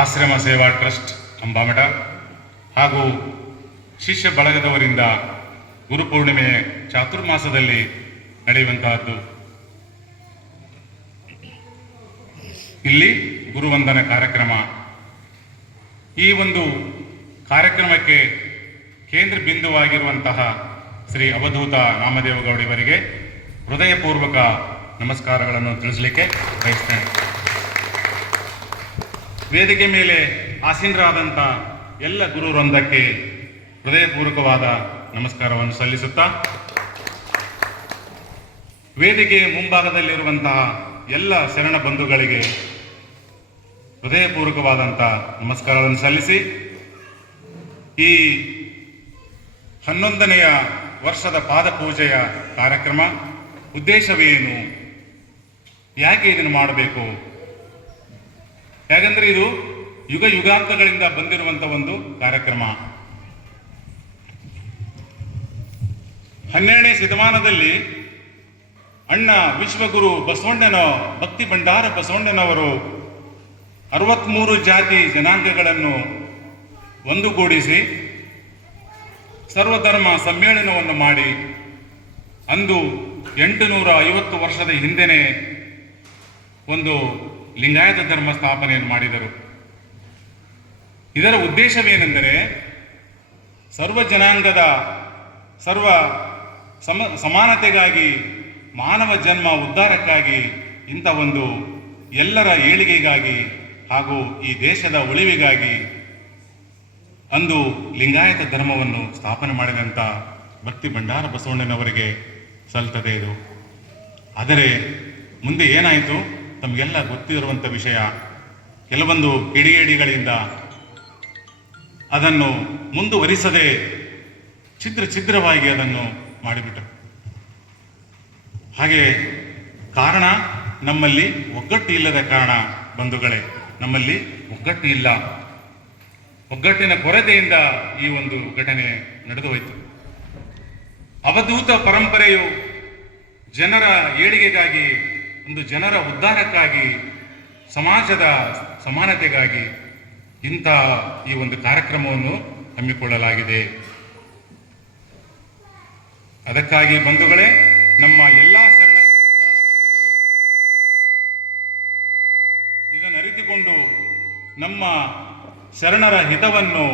ಆಶ್ರಮ ಸೇವಾ ಟ್ರಸ್ಟ್ ಅಂಬಾಮಠ ಹಾಗೂ ಶಿಷ್ಯ ಬಳಗದವರಿಂದ ಗುರುಪೂರ್ಣಿಮೆ ಚಾತುರ್ಮಾಸದಲ್ಲಿ ನಡೆಯುವಂತಹದ್ದು. ಇಲ್ಲಿ ಗುರುವಂದನ ಕಾರ್ಯಕ್ರಮ. ಈ ಒಂದು ಕಾರ್ಯಕ್ರಮಕ್ಕೆ ಕೇಂದ್ರ ಬಿಂದುವಾಗಿರುವಂತಹ ಶ್ರೀ ಅವಧೂತ ನಾಮದೇವಗೌಡವರಿಗೆ ಹೃದಯಪೂರ್ವಕ ನಮಸ್ಕಾರಗಳನ್ನು ತಿಳಿಸಲಿಕ್ಕೆ ಬಯಸ್ತೇನೆ. ವೇದಿಕೆ ಮೇಲೆ ಆಸೀನರಾದಂಥ ಎಲ್ಲ ಗುರು ವೃಂದಕ್ಕೆ ಹೃದಯಪೂರ್ವಕವಾದ ನಮಸ್ಕಾರವನ್ನು ಸಲ್ಲಿಸುತ್ತಾ, ವೇದಿಕೆ ಮುಂಭಾಗದಲ್ಲಿರುವಂತಹ ಎಲ್ಲ ಶರಣ ಬಂಧುಗಳಿಗೆ ಹೃದಯಪೂರ್ವಕವಾದಂಥ ನಮಸ್ಕಾರವನ್ನು ಸಲ್ಲಿಸಿ, ಈ 11ನೆಯ ವರ್ಷದ ಪಾದಪೂಜೆಯ ಕಾರ್ಯಕ್ರಮ ಉದ್ದೇಶವೇನು, ಯಾಕೆ ಇದನ್ನು ಮಾಡಬೇಕು? ಯಾಕಂದರೆ ಇದು ಯುಗ ಯುಗಾಂತಗಳಿಂದ ಬಂದಿರುವಂಥ ಒಂದು ಕಾರ್ಯಕ್ರಮ. 12ನೇ ಶತಮಾನದಲ್ಲಿ ಅಣ್ಣ ವಿಶ್ವಗುರು ಬಸವಣ್ಣನ ಭಕ್ತಿ ಭಂಡಾರ ಬಸವಣ್ಣನವರು 63 ಜಾತಿ ಜನಾಂಗಗಳನ್ನು ಒಂದುಗೂಡಿಸಿ ಸರ್ವಧರ್ಮ ಸಮ್ಮೇಳನವನ್ನು ಮಾಡಿ ಅಂದು 850 ವರ್ಷದ ಹಿಂದೆನೇ ಒಂದು ಲಿಂಗಾಯತ ಧರ್ಮ ಸ್ಥಾಪನೆಯನ್ನು ಮಾಡಿದರು. ಇದರ ಉದ್ದೇಶವೇನೆಂದರೆ ಸರ್ವ ಜನಾಂಗದ ಸಮಾನತೆಗಾಗಿ, ಮಾನವ ಜನ್ಮ ಉದ್ಧಾರಕ್ಕಾಗಿ, ಇಂಥ ಒಂದು ಎಲ್ಲರ ಏಳಿಗೆಗಾಗಿ ಹಾಗೂ ಈ ದೇಶದ ಉಳಿವಿಗಾಗಿ ಅಂದು ಲಿಂಗಾಯತ ಧರ್ಮವನ್ನು ಸ್ಥಾಪನೆ ಮಾಡಿದಂಥ ಭಕ್ತಿ ಭಂಡಾರ ಬಸವಣ್ಣನವರಿಗೆ ಸಲ್ತದೆ ಇದು. ಆದರೆ ಮುಂದೆ ಏನಾಯಿತು ತಮಗೆಲ್ಲ ಗೊತ್ತಿರುವಂಥ ವಿಷಯ. ಕೆಲವೊಂದು ಕಿಡಿಗೇಡಿಗಳಿಂದ ಅದನ್ನು ಮುಂದುವರಿಸದೆ ಛಿದ್ರವಾಗಿ ಅದನ್ನು ಮಾಡಿಬಿಟ್ಟರು. ಹಾಗೆ ಕಾರಣ ನಮ್ಮಲ್ಲಿ ಒಗ್ಗಟ್ಟು ಇಲ್ಲದ ಕಾರಣ ಬಂಧುಗಳೇ, ನಮ್ಮಲ್ಲಿ ಒಗ್ಗಟ್ಟು ಇಲ್ಲ. ಒಗ್ಗಟ್ಟಿನ ಕೊರತೆಯಿಂದ ಈ ಒಂದು ಘಟನೆ ನಡೆದು ಹೋಯಿತು. ಅವಧೂತ ಪರಂಪರೆಯು ಜನರ ಏಳಿಗೆಗಾಗಿ, ಒಂದು ಜನರ ಉದ್ಧಾರಕ್ಕಾಗಿ, ಸಮಾಜದ ಸಮಾನತೆಗಾಗಿ ಇಂಥ ಈ ಒಂದು ಕಾರ್ಯಕ್ರಮವನ್ನು ಹಮ್ಮಿಕೊಳ್ಳಲಾಗಿದೆ. ಅದಕ್ಕಾಗಿ ಬಂಧುಗಳೇ, ನಮ್ಮ ಎಲ್ಲ ಶರಣ ಬಂಧುಗಳು ಇದನ್ನು ಅರಿತುಕೊಂಡು ನಮ್ಮ ಶರಣರ ಹಿತವನ್ನು,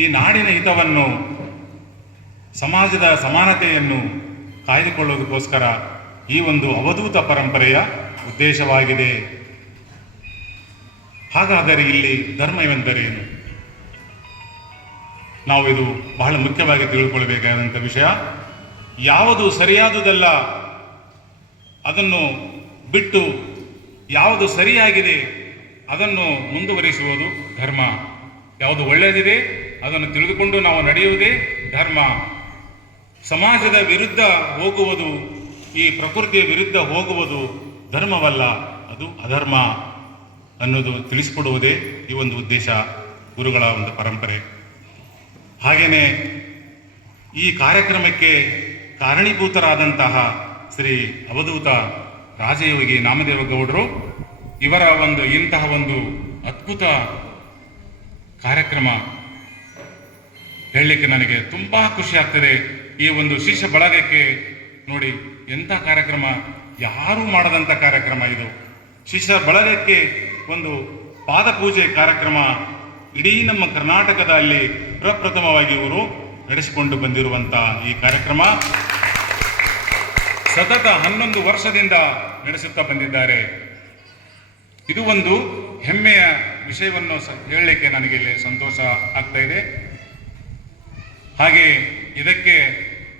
ಈ ನಾಡಿನ ಹಿತವನ್ನು, ಸಮಾಜದ ಸಮಾನತೆಯನ್ನು ಕಾಯ್ದುಕೊಳ್ಳೋದಕ್ಕೋಸ್ಕರ ಈ ಒಂದು ಅವಧೂತ ಪರಂಪರೆಯ ಉದ್ದೇಶವಾಗಿದೆ. ಹಾಗಾದರೆ ಇಲ್ಲಿ ಧರ್ಮವೆಂದರೇನು? ನಾವು ಇದು ಬಹಳ ಮುಖ್ಯವಾಗಿ ತಿಳ್ಕೊಳ್ಬೇಕಾದಂಥ ವಿಷಯ. ಯಾವುದು ಸರಿಯಾದುದಲ್ಲ ಅದನ್ನು ಬಿಟ್ಟು ಯಾವುದು ಸರಿಯಾಗಿದೆ ಅದನ್ನು ಮುಂದುವರಿಸುವುದು ಧರ್ಮ. ಯಾವುದು ಒಳ್ಳೆಯದಿದೆ ಅದನ್ನು ತಿಳಿದುಕೊಂಡು ನಾವು ನಡೆಯುವುದೇ ಧರ್ಮ. ಸಮಾಜದ ವಿರುದ್ಧ ಹೋಗುವುದು, ಈ ಪ್ರಕೃತಿಯ ವಿರುದ್ಧ ಹೋಗುವುದು ಧರ್ಮವಲ್ಲ, ಅದು ಅಧರ್ಮ ಅನ್ನೋದು ತಿಳಿಸಿಕೊಡುವುದೇ ಈ ಒಂದು ಉದ್ದೇಶ, ಗುರುಗಳ ಒಂದು ಪರಂಪರೆ. ಹಾಗೆಯೇ ಈ ಕಾರ್ಯಕ್ರಮಕ್ಕೆ ಕಾರಣೀಭೂತರಾದಂತಹ ಶ್ರೀ ಅವಧೂತ ರಾಜಯೋಗಿ ನಾಮದೇವಗೌಡರು, ಇವರ ಒಂದು ಇಂತಹ ಒಂದು ಅದ್ಭುತ ಕಾರ್ಯಕ್ರಮ ಹೇಳಲಿಕ್ಕೆ ನನಗೆ ತುಂಬ ಖುಷಿ ಆಗ್ತದೆ. ಈ ಒಂದು ಶಿಷ್ಯ ಬಳಗಕ್ಕೆ ನೋಡಿ ಎಂಥ ಕಾರ್ಯಕ್ರಮ, ಯಾರೂ ಮಾಡದಂಥ ಕಾರ್ಯಕ್ರಮ ಇದು. ಶಿಷ್ಯ ಬಳಗಕ್ಕೆ ಒಂದು ಪಾದಪೂಜೆ ಕಾರ್ಯಕ್ರಮ ಇಡೀ ನಮ್ಮ ಕರ್ನಾಟಕದಲ್ಲಿ ಪ್ರಪ್ರಥಮವಾಗಿ ಇವರು ನಡೆಸಿಕೊಂಡು ಬಂದಿರುವಂಥ ಈ ಕಾರ್ಯಕ್ರಮ ಸತತ 11 ವರ್ಷದಿಂದ ನಡೆಸುತ್ತಾ ಬಂದಿದ್ದಾರೆ. ಇದು ಒಂದು ಹೆಮ್ಮೆಯ ವಿಷಯವನ್ನು ಹೇಳಲಿಕ್ಕೆ ನನಗೆ ಇಲ್ಲಿ ಸಂತೋಷ ಆಗ್ತಾ ಇದೆ. ಹಾಗೆ ಇದಕ್ಕೆ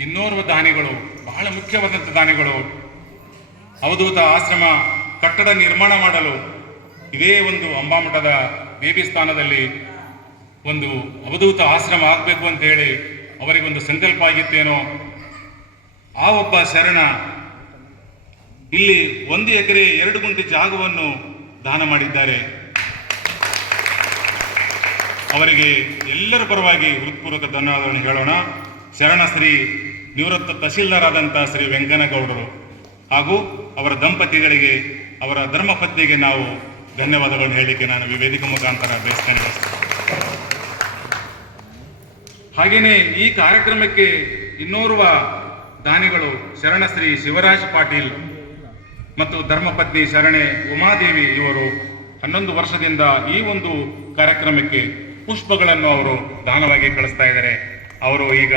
ಇನ್ನೋರ್ವ ದಾನಿಗಳು, ಬಹಳ ಮುಖ್ಯವಾದಂಥ ದಾನಿಗಳು, ಅವಧೂತ ಆಶ್ರಮ ಕಟ್ಟಡ ನಿರ್ಮಾಣ ಮಾಡಲು ಇದೇ ಒಂದು ಅಂಬಾಮಠದ ದೇವಸ್ಥಾನದಲ್ಲಿ ಒಂದು ಅವಧೂತ ಆಶ್ರಮ ಆಗಬೇಕು ಅಂತ ಹೇಳಿ ಅವರಿಗೊಂದು ಸಂಕಲ್ಪ ಆಗಿತ್ತೇನೋ. ಆ ಒಬ್ಬ ಶರಣ ಇಲ್ಲಿ 1 ಎಕರೆ 2 ಗುಂಟೆ ಜಾಗವನ್ನು ದಾನ ಮಾಡಿದ್ದಾರೆ. ಅವರಿಗೆ ಎಲ್ಲರ ಪರವಾಗಿ ಹೃತ್ಪೂರ್ವಕ ಧನ್ಯವಾದಗಳನ್ನು ಹೇಳೋಣ. ಶರಣ ಶ್ರೀ ನಿವೃತ್ತ ತಹಶೀಲ್ದಾರ್ ಆದಂಥ ಶ್ರೀ ವೆಂಕನಗೌಡರು ಹಾಗೂ ಅವರ ದಂಪತಿಗಳಿಗೆ ಅವರ ಧರ್ಮಪತ್ನಿಗೆ ನಾವು ಧನ್ಯವಾದಗಳನ್ನು ಹೇಳಲಿಕ್ಕೆ ನಾನು ಈ ವೇದಿಕೆ ಮುಖಾಂತರ ಬಯಸ್ತೇನೆ. ಹಾಗೆಯೇ ಈ ಕಾರ್ಯಕ್ರಮಕ್ಕೆ ಇನ್ನೋರ್ವ ದಾನಿಗಳು ಶರಣಶ್ರೀ ಶಿವರಾಜ್ ಪಾಟೀಲ್ ಮತ್ತು ಧರ್ಮಪತ್ನಿ ಶರಣೆ ಉಮಾದೇವಿ ಇವರು 11 ವರ್ಷದಿಂದ ಈ ಒಂದು ಕಾರ್ಯಕ್ರಮಕ್ಕೆ ಪುಷ್ಪಗಳನ್ನು ಅವರು ದಾನವಾಗಿ ಕಳಿಸ್ತಾ ಇದ್ದಾರೆ. ಅವರು ಈಗ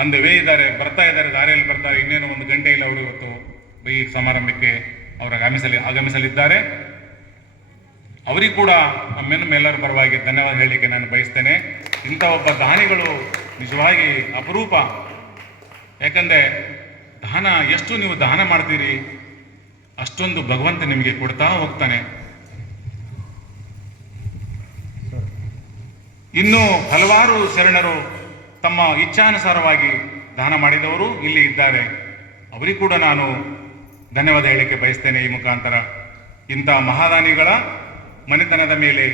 ಆನ್ ದ ವೇ ಇದ್ದಾರೆ, ಬರ್ತಾ ಇದ್ದಾರೆ, ದಾರಿಯಲ್ಲಿ ಬರ್ತಾರೆ. ಇನ್ನೇನು 1 ಗಂಟೆಯಲ್ಲಿ ಅವರು ಇವತ್ತು ಈ ಸಮಾರಂಭಕ್ಕೆ ಅವರು ಆಗಮಿಸಲಿದ್ದಾರೆ. ಅವರಿಗೂ ಕೂಡ ನಮ್ಮೆಲ್ಲರ ಪರವಾಗಿ ಧನ್ಯವಾದ ಹೇಳಲಿಕ್ಕೆ ನಾನು ಬಯಸ್ತೇನೆ. ಇಂಥ ಒಬ್ಬ ದಾನಿಗಳು ನಿಜವಾಗಿ ಅಪರೂಪ. ಯಾಕಂದರೆ ದಾನ ಎಷ್ಟು ನೀವು ದಾನ ಮಾಡ್ತೀರಿ ಅಷ್ಟೊಂದು ಭಗವಂತ ನಿಮಗೆ ಕೊಡ್ತಾ ಹೋಗ್ತಾನೆ. ಇನ್ನೂ ಹಲವಾರು ಶರಣರು ತಮ್ಮ ಇಚ್ಛಾನುಸಾರವಾಗಿ ದಾನ ಮಾಡಿದವರು ಇಲ್ಲಿ ಇದ್ದಾರೆ. ಅವರಿಗೂ ಕೂಡ ನಾನು ಧನ್ಯವಾದ ಹೇಳಲಿಕ್ಕೆ ಬಯಸ್ತೇನೆ ಈ ಮುಖಾಂತರ. ಇಂಥ ಮಹಾದಾನಿಗಳ ಮನೆತನದ ಮೇಲೆ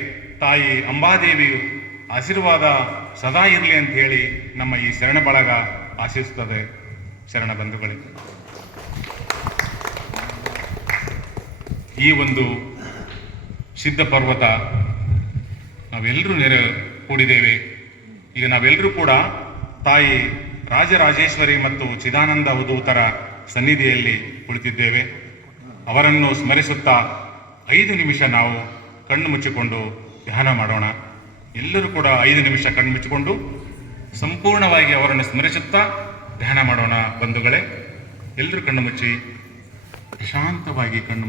ತಾಯಿ ಅಂಬಾದೇವಿಯು ಆಶೀರ್ವಾದ ಸದಾ ಇರಲಿ ಅಂತ ಹೇಳಿ ನಮ್ಮ ಈ ಶರಣ ಬಳಗ ಆಶಿಸುತ್ತದೆ. ಶರಣ ಬಂಧುಗಳೇ, ಈ ಒಂದು ಸಿದ್ಧ ಪರ್ವತ ನಾವೆಲ್ಲರೂ ಕೂಡಿದ್ದೇವೆ. ಈಗ ನಾವೆಲ್ಲರೂ ಕೂಡ ತಾಯಿ ರಾಜರಾಜೇಶ್ವರಿ ಮತ್ತು ಚಿದಾನಂದ ಅವಧೂತರ ಸನ್ನಿಧಿಯಲ್ಲಿ ಕುಳಿತಿದ್ದೇವೆ. ಅವರನ್ನು ಸ್ಮರಿಸುತ್ತಾ 5 ನಿಮಿಷ ನಾವು ಕಣ್ಣು ಮುಚ್ಚಿಕೊಂಡು ಧ್ಯಾನ ಮಾಡೋಣ. ಎಲ್ಲರೂ ಕೂಡ 5 ನಿಮಿಷ ಕಣ್ಣು ಮುಚ್ಚಿಕೊಂಡು ಸಂಪೂರ್ಣವಾಗಿ ಅವರನ್ನು ಸ್ಮರಿಸುತ್ತಾ ಧ್ಯಾನ ಮಾಡೋಣ ಬಂಧುಗಳೇ. ಎಲ್ಲರೂ ಕಣ್ಣು ಮುಚ್ಚಿ ಶಾಂತವಾಗಿ ಕಣ್ಣು